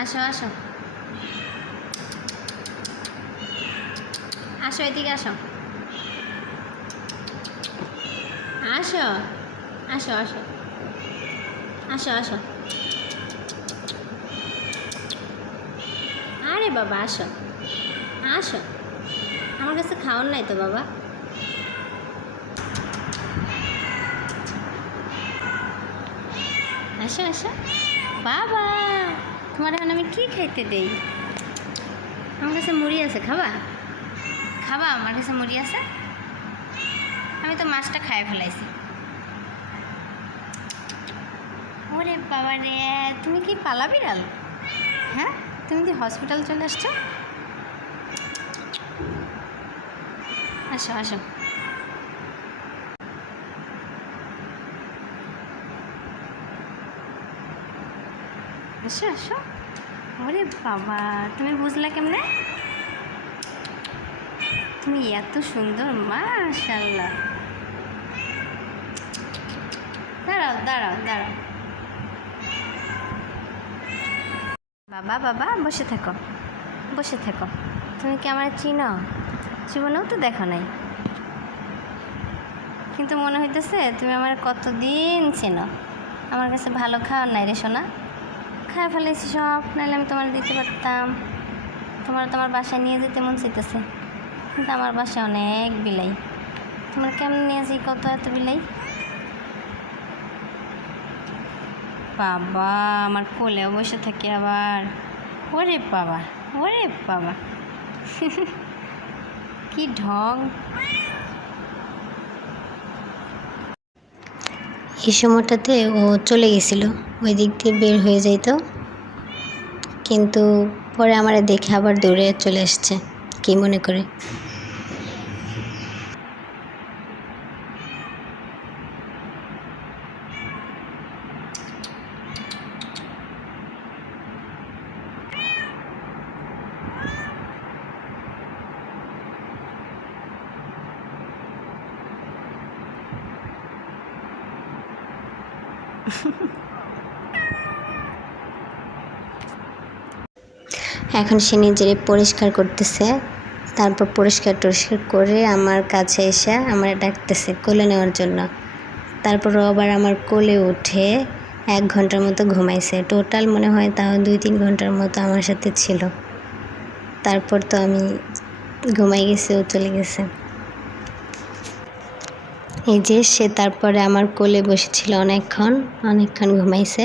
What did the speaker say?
আসো আসো আসো, এদিকে আসো, আসো আসো আসো আসো আসো। আরে বাবা আসো আসো, আমার কাছে খাওয়ার নাই তো বাবা। আসো আসো বাবা, তোমার এখন আমি কি খাইতে দেই? আমার কাছে মুড়ি আছে, খাবা? খাবা? আমার কাছে মুড়ি আছে, আমি তো মাছটা খাইয়ে ফেলাইছি। ওরে বাবা রে, তুমি কি পালা বিড়াল? হ্যাঁ, তুমি কি হসপিটাল চলে আসছো? আসো আসো আসো আসো। ওরে বাবা, তুমি বুঝলা কেমনে? তুমি এত সুন্দর, মাশাআল্লাহ। দাঁড়াও দাঁড়াও দাঁড়াও, বাবা বাবা বসে থাকো, বসে থাকো। তুমি কি আমার চিনো? জীবনেও তো দেখো নাই, কিন্তু মনে হইতেছে তুমি আমার কতদিন চেনো। আমার কাছে ভালো খাওয়ার নাই রে সোনা, খাওয়া ফেলেছি সব, নাহলে আমি তোমার দিতে পারতাম। তোমার বাসায় নিয়ে যেতে মন চাইতেছে, কিন্তু আমার বাসায় অনেক বিলাই। তোমার কেমন নিয়ে যাই কত এত বিলাই? বাবা আমার কোলেও বসে থাকি আবার। ওরে বাবা, ওরে বাবা কি ঢং। এই সময়টাতে ও চলে গেছিল, ওই দিক দিয়ে বের হয়ে যাইতো, কিন্তু পরে আমার দেখে আবার দৌড়ে চলে আসছে, কি মনে করে। এখন সে নিজেরই পরিষ্কার করতেছে, তারপর পরিষ্কার টরিষ্কার করে আমার কাছে এসে আমার ডাকতেছে কোলে নেওয়ার জন্য। তারপর আবার আমার কোলে উঠে 1 ঘন্টার মতো ঘুমাইছে। টোটাল মনে হয় তাও 2-3 ঘন্টার মতো আমার সাথে ছিল। তারপর তো আমি ঘুমাই গেছি, ও চলে গেছে। এই যে সে তারপরে আমার কোলে বসেছিল অনেকক্ষণ ঘুমাইছে।